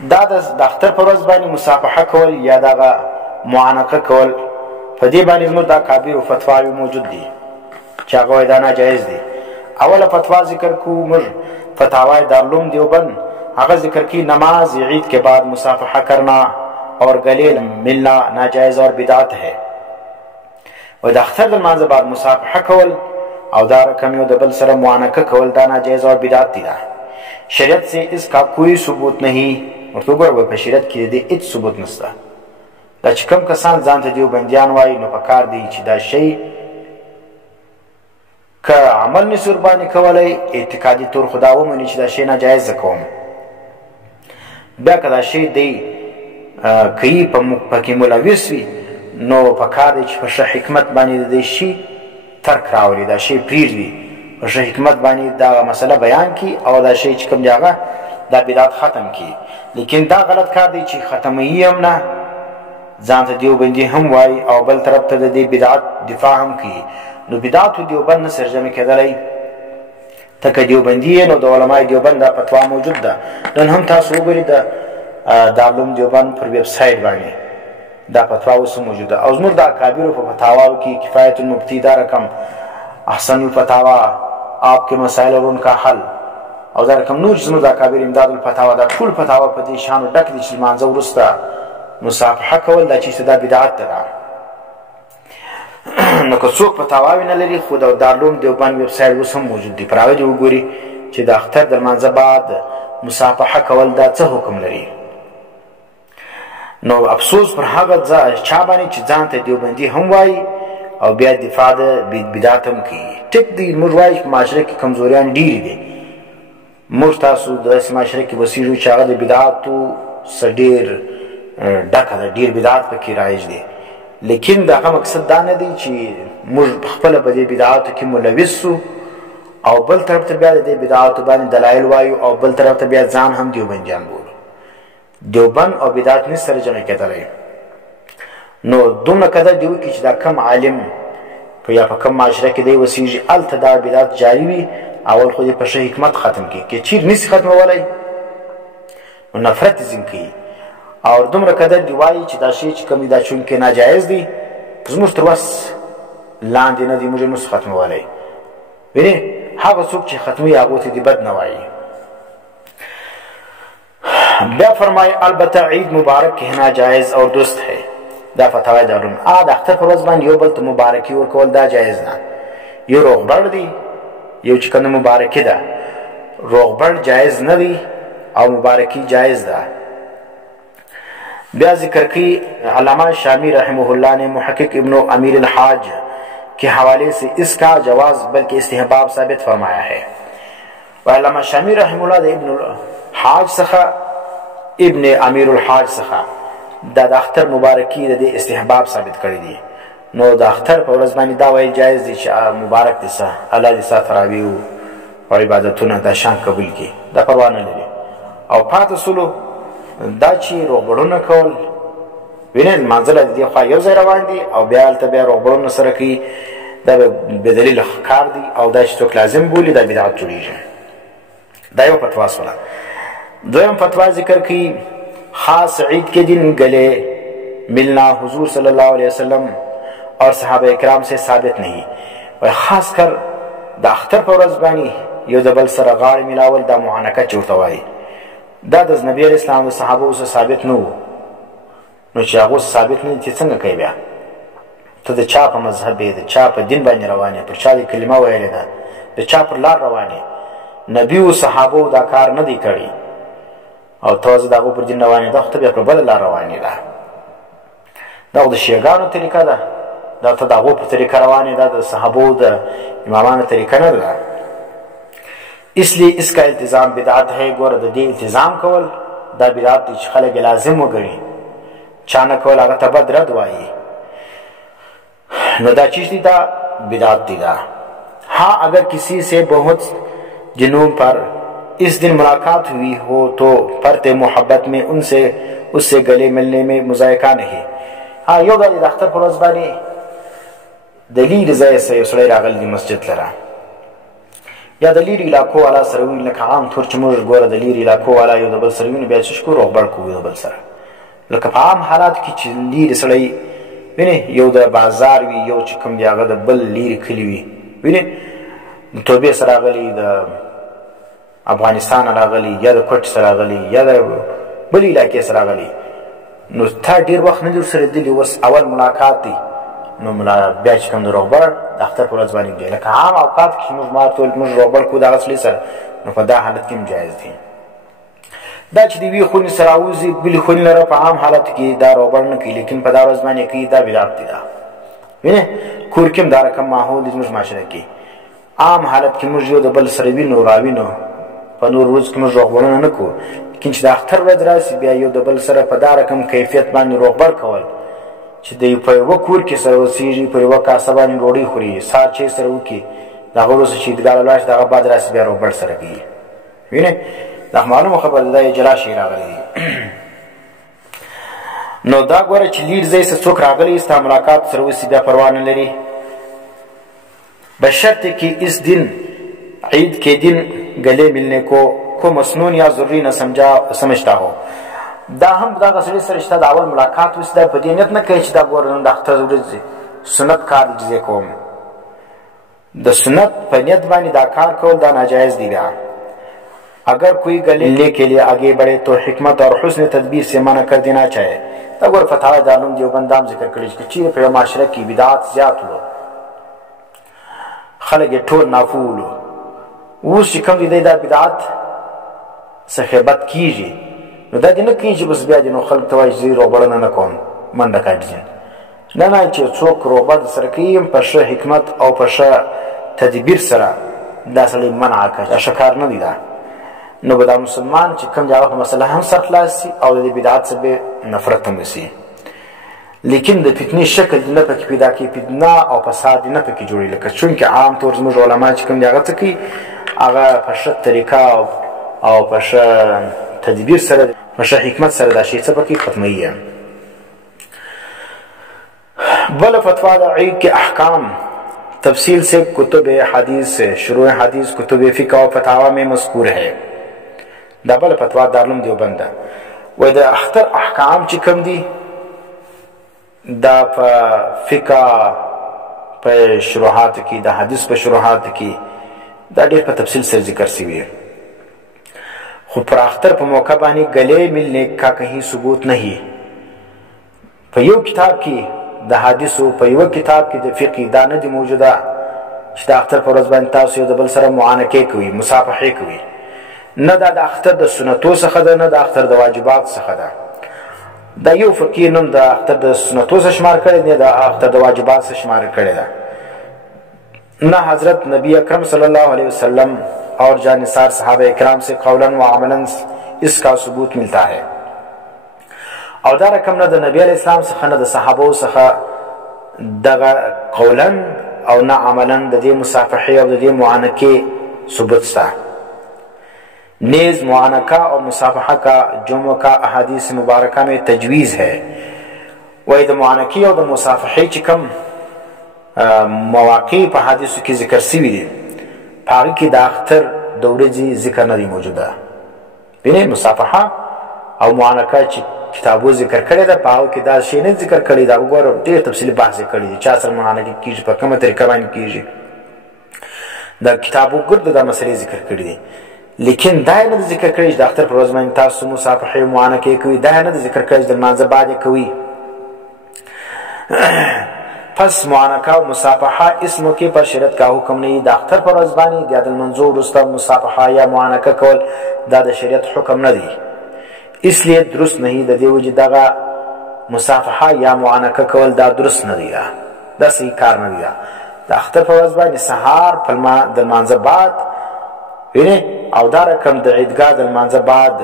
دا د اختر په ورځ باندې مصافحه کول یا دغه معانقه کول، په دې باندې زموږ دا کابیر فتواوی موجود دي چې هغه وایي دا ناجایز دي. اوله فتوا ذکر کو موږ فتاوی دارالعلوم دیوبند، هغه ذکر کی نماز عید کے بعد مصافحہ کرنا اور گلے ملنا ناجائز اور بدعت ہے. و د اختر د لمانځه بعد مصافحه کول او دا رقم یو د بل سره معانقه کول دا ناجائز اور بدعت دي. شریعت سے اس کا کوئی ثبوت نہیں. ورته وګوره په شریعت کې د هیڅ ثبوت نشته. دا چې کوم کسان ځان ته دیوبندیان وایي نو پکار دی چې دا شی که عمل نشي ورباندې کولی اعتقادي طور خو دا ومني چې دا شی ناجایز زه کوم. بیا که دا شی دی کوي پکې ملوث وي نو پکار دی چې په ښه حکمت باندې د دې شي ترک راولي، دا شی پرېږدي، په ښه حکمت باندې دا مسله بیان کړي او دا شی چې کوم دی هغه دا بدعت ختم کړي. لیکن دا غلط کار دی چې ختموي هم نه، ځان ته دیوبندي هم وایي او بل طرف ته د دې بدعت دفاع هم کوي. نو بدعت دیوبند نه سرجمه کېدلی. ته که دیوبندي یې نو د علمای دیوبند دا فتوا موجود ده. نن هم تاسو وګورئ د دارالعلوم دیوبند پر ویب سایټ باندې دا فتوا اوس موجود ده. او زموږ د اکابرو په فتاواو کې کفایت المفتی دا رقم، احسن الفتاوا، آپ کے مسائل اور ان کا حل، او دا رقم نور چې زموږ د اکابر امداد الفتاوا، دا ټول فتاوا په دې شانو ډک دي چې لمانځه وروسته مصافحه کول دا چې دا بدعت ده. نو که څوک فتاواوې نه لري خو د دارالعلوم دیوبند ویب سایټ اوس هم موجود دی، پر هغه دې وګوري چې د اختر د لمانځه بعد مصافحه کول دا څه حکم لري. نو افسوس پر هغه چا باندې چې ځان ته دیوبندي هم وایي او بیا دفاع د بدعت هم کوي. ټیک دی، موږ وایو په معاشره کې کمزوریان ډېرې دي. موږ تاسو داسې معاشره کې اوسېږو چې هغه د بدعاتو څخه ډېر ډکه ده، ډېر بدعت پکې رایج دی. لیکن دغه مقصد دا نه دی چې موږ خپله په دې بدعاتو کې ملوث سو او بل طرف ته بیا د دې بدعاتو باندې دلایل وایو او بل طرف ته بیا ځان هم دیوبندیان بولو. دیوبند او بدعت نه سره جمع کېدلی. نو دومره قدر دی وکړي چې دا کم عالم یا په کم معاشره کې دی اوسېږي هلته دا بدعت جاري وي، اول خو دې په ښه حکمت ختم کړي. که چیرې نسي ختمولی نو نفرت یې ځینې کوي. او دومره قدر دی وایي چې دا شی چې کوم دی دا چونکې ناجایز دی زموږ تر وس لاندې نه دی، موږ یې نسو ختمولی. وینې هغه څوک چې ختموي هغو ته دې بد نه وایي. بیا فرمایي البته عید مبارک کہنا جائز اور درست ہے. دا فتاوی دارالعلوم. د اختر په ورځ باندې یو بل ته مبارکي ورکول دا جایز نه. یو روغبړ دی، یو چې کومه مبارکي ده، روغبړ جایز نه دی او مبارکي جایز ده. بیا ذکر کی علامہ شامی رحمہ اللہ نے محقق ابن امیر الحاج کے حوالے سے اس کا جواز بلکہ استحباب ثابت فرمایا ہے. و علامہ شامی رحمہ اللہ دے ابن الحاج سخا ابن امیر الحاج سخا دا د اختر مبارکی د استحباب ثابت کړی دی. نو د اختر په ورځ باندې دا ویل جایز دی چې مبارک دي سه الله دې سه تراویح او عبادتونه د شان قبول کړي، دا پروا نه لري. او پاتې سلو دا چې روغبړونه کول وینې منځله د دې خوا یو ځای روان دي او بیا هلته بیا روغبړونه سره کوي، دا بې دلیله کار دی او دا چې څوک لازم بولي دا بدعت جوړېږي. دا یو فتوا سوله. دویم فتوا ذکر کی خاص عید کے دن گلے ملنا حضور صلی اللہ علیہ وسلم اور صحابہ اکرام سے ثابت نہیں. و خاص کر د اختر په ورځ باندې یو د بل سره غاړې ملاول دا معانقه چې ورته وایي دا د نبي علیه السلام د صحابو سره ثابت نه و. نو چې هغو ثابت نه دي څنګه کوي بیا؟ ته د چا په مذهب یې، د چا په دین باندې روان یې، پر چا دې کلمه ویلې ده، د چا پر لار روان یې. نبي و صحابو دا کار نه دی کړی او ته زه د هغو پر دین روان یې، دا خو ته بیا پر بله لار روان یې. دا خو د شیعګانو طریقه ده، دا ته د هغو په طریقه روان یې، دا د صحابو د امامانو طریقه نه ده. اس لیے اس کا التزام بدعت ہے. ګوره د دې التزام کول دا بدعت دی چې خلک لازم وګڼي، چا نه کول هغه ته بد رد وایي. نو دا چیز دی دا بدعت دی. دا ہاں اگر کسی سے بہت جنوں پر اس دن ملاقات ہوئی ہو تو فرط محبت میں اس سے گلے ملنے میں مذائقہ نہیں. ہاں یو دا د اختر په ورځ باندې د لرې ځایه سره یو سړی راغلی دی مسجد لره، یا د لیرې علاقو والا سره وي، لکه عام طور چې موږ ګوره د لیرې علاقو والا یو د بل سره وینو، بیا څه شکو روغبړ کوو یو د بل سره. لکه په عام حالاتو کې چې لیرې سړی وینې یو د بازار وي، یو چې کوم دی هغه د بل لیرې کلي وي، وینې د توبې سره راغلی، د افغانستان راغلی، یا د کوټ سره راغلی، یا د بل علاقې سره راغلی، نو تا ډېر وخت نه دي ورسره لیدلي، اوس اول ملاقات دی، نو بیا چې کوم د روغبړ د اختر په ورځ باندې دی. لکه عام اوقات کې چې موږ مارتول موږ روغبړ کوو د هغه سړي سره، نو په دا حالت کې هم جایز دی. دا چې د یوې خونې سره راوځي بلې خونې لره، په عام حالت کې دا روغبړ نه کوي، لیکن په دا ورځ باندې کوي، دا بدعت دی. دا وینې کور کې هم دا رقم ماحول دی زموږ معاشره کې. عام حالت کې موږ یو د بل سره وینو راوینو، په نور ورځ کې موږ روغبړونه نه کوو، لیکن چې د اختر ورځ راشي بیا یو د بل سره په دا رقم کیفیت باندې روغبړ کول چې د په یوه کور کې سره اوسېږي، په یوه کاسه باندې ډوډۍ خوري، سهار چای سره وکړي، د هغه وروسته چې عیدګاه ته لاړ شي د هغه بعد راشي بیا روغبړ سره کوي. وینې دا معلومه خبره ده، جلا شی راغلی دی. نو دا ګوره چې لیر ځای څه څوک راغلی ستا ملاقات سره وسي بیا پروا نه لري، بشرط कि इस दिन ईद के दिन गले मिलने को मसनून या ज़रूरी न समझता हो. دا هم دغه سړي سره چې د اول ملاقات وسي دا په دې نیت نه کوي چې دا ګوره نن د اختر ورځ سنت کار اجزه کوم، د سنت په نیت باندې دا کار کول دا ناجایز دی. بیا اگر کوئی گلے لے کے لیے آگے بڑھے تو حکمت اور حسن تدبیر سے منع کر دینا چاہیے. دا ګوره فتاوی دارالعلوم دیوبند هم ذکر کړي چې چیرې په یوه معاشره کې بدعات زیات وو، خلک یې ټول نافول وو، اوس چې کوم دی دا بدعات څه خیبت کېږي، نو دا دې نه کوي چې بس بیا دې نو خلک ته وایي چې زه روغبړونه نه کوم منډه کاږي. نه نه، چې څوک روغبړ سره کوي په ښه حکمت او په ښه تدبیر سره دا سړی منع کوي، ښه کار نه دی دا. نو به دا مسلمان چې کوم دی هغه په مسله هم سر خلاص شي او د دې بدعت څخه به نفرت هم وسي. لیکن د فتنې شکل نه پکې پیدا کوي، فتنه او فساد نه پکې جوړي. لکه چونکې عام طور زموږ علما چې کوم دی هغه څه کوي، هغه په ښه طریقه او په ښه تدبیر سره په ښه حکمت سره دا شی څه پکې ختموي. بل فتوا د عید کے احکام تفصیل سے کتب حدیث سے شروع حدیث کتب فقہ و فتاوا میں مذکور ہے. دا بل فتوا دارالعلوم دیوبند ده. و د اختر احکام چې کوم دي دا په فقہ په شروحات کې، د حدیث په شروحات کې دا ډېر په تفصیل سره ذکر شوی. خو پر اختر په موقع باندې گلے ملنے کا کہیں ثبوت نہیں. په یو کتاب کې د حدیثو، په یو کتاب کې د فقہ دا نه دی موجوده چې د اختر په ورځ باندې تاسو یو د بل سره معانقې کوي، مصافحې کوي. نه دا د اختر د سنتو څخه ده، نه د اختر د واجبات څخه ده. دا یو فقیر نوم د اختر د سنتو څخه شمار کړی دی، د اختر د واجبات څخه شمار کړی ده. نه حضرت نبی اکرم صلی اللہ علیہ وسلم اور جانثار صحابہ اکرام سے قولاً و عملاً اس کا ثبوت ملتا ہے. او دا رقم نه د نبی علیہ السلام څخه نه د صحابو څخه دغه قولاً او نه عملاً د دې مصافحې او د دې معانقې ثبوت شته. نیز معانقہ اور مصافحہ کا جمعہ کا احادیث مبارکہ میں تجویز ہے. وای د معانقې او د مصافحې چې کوم مواقع په حدیثو کې ذکر شوي دي، په هغې کې د اختر د ورځې ذکر نه دی موجوده. بینې مصافحه او معانقه چې کتابو ذکر کړی ده، په هغو کې دا شی نه ذکر کړی ده. وګوره ډېر تفصیلي بحث یې کړی دی، چا سره معانقه کېږي، په کومه طریقه باندې کېږي. د کتابو ګرد دا مسلې ذکر کړي دي، لیکن دا یې نه ده ذکر کړی چې د اختر په ورځ باندې تاسو مصافحې او معانقې کوي. دا یې نه ده ذکر کړی چې د لمانځه بعد یې کوي. پس معانقه و مصافحه اس موقع پر شریعت کا حکم نہیں. د اختر پر ورځ باندې د المنظور وروسته مصافحه یا معانقه کول دا د شریعت حکم نه دی، اسلیے درست نہیں. د دې وجې دغه مصافحه یا معانقه کول دا درست نه دی، دا صحیح کار نه دی. د اختر پر ورځ باندې سهار د لمانځه بعد وینې او دا رقم د عیدګاه د لمانځه بعد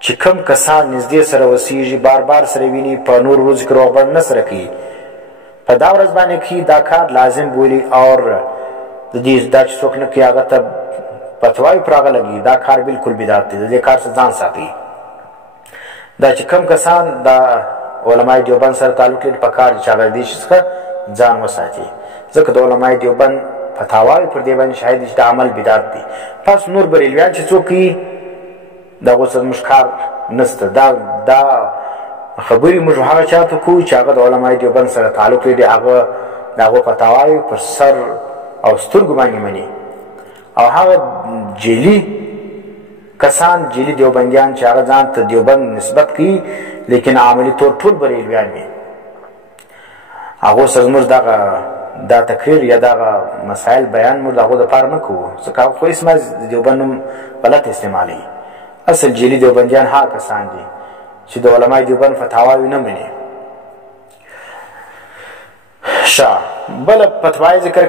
چې کوم کسان نږدې سره اوسېږي، بار بار سره ویني، په نور ورځو کې روغبړ نه سره کوي، په دا ورځ باندې کې دا کار لازم بولي. اور د دې دا چې څوک نه کوي هغه ته فتواوې پر هغه لګي، دا کار بالکل بدعت دی. د دې کار څخه ځان ساتي. دا چې کوم کسان د علماء دیوبند سره تعلق لري، په کار چې هغه دې شي څخه ځان وساتي. ځکه د علماء دیوبند فتاوی پر دې باندې شاهد دي چې د عمل بدعت دي. پس نور بریلویان چې څوک وي دغو سره زموږ کار نشته. دا خبرې موږ هغه چاته کوو چې هغه د علمای دیوبند سره تعلق لري، هغه د هغو فتاوی پر سر او سترګو باندې مني، او هغه جیلي کسان جیلي دیوبندیان چې هغه ځان ته دیوبند نسبت کوي لیکن عملي طور ټول بریلویان وي، هغو سره زموږ دا تقریر یا دغه مسایل بیان موږ د هغو دپاره نه کوو، ځکه هغه خو اسمه د دیوبند نوم غلط استعمالوي. اصل جیلي دیوبندیان هغه کسان دي چې د علمای دیوبند فتاواوې نه مني. بله فتوای ذکر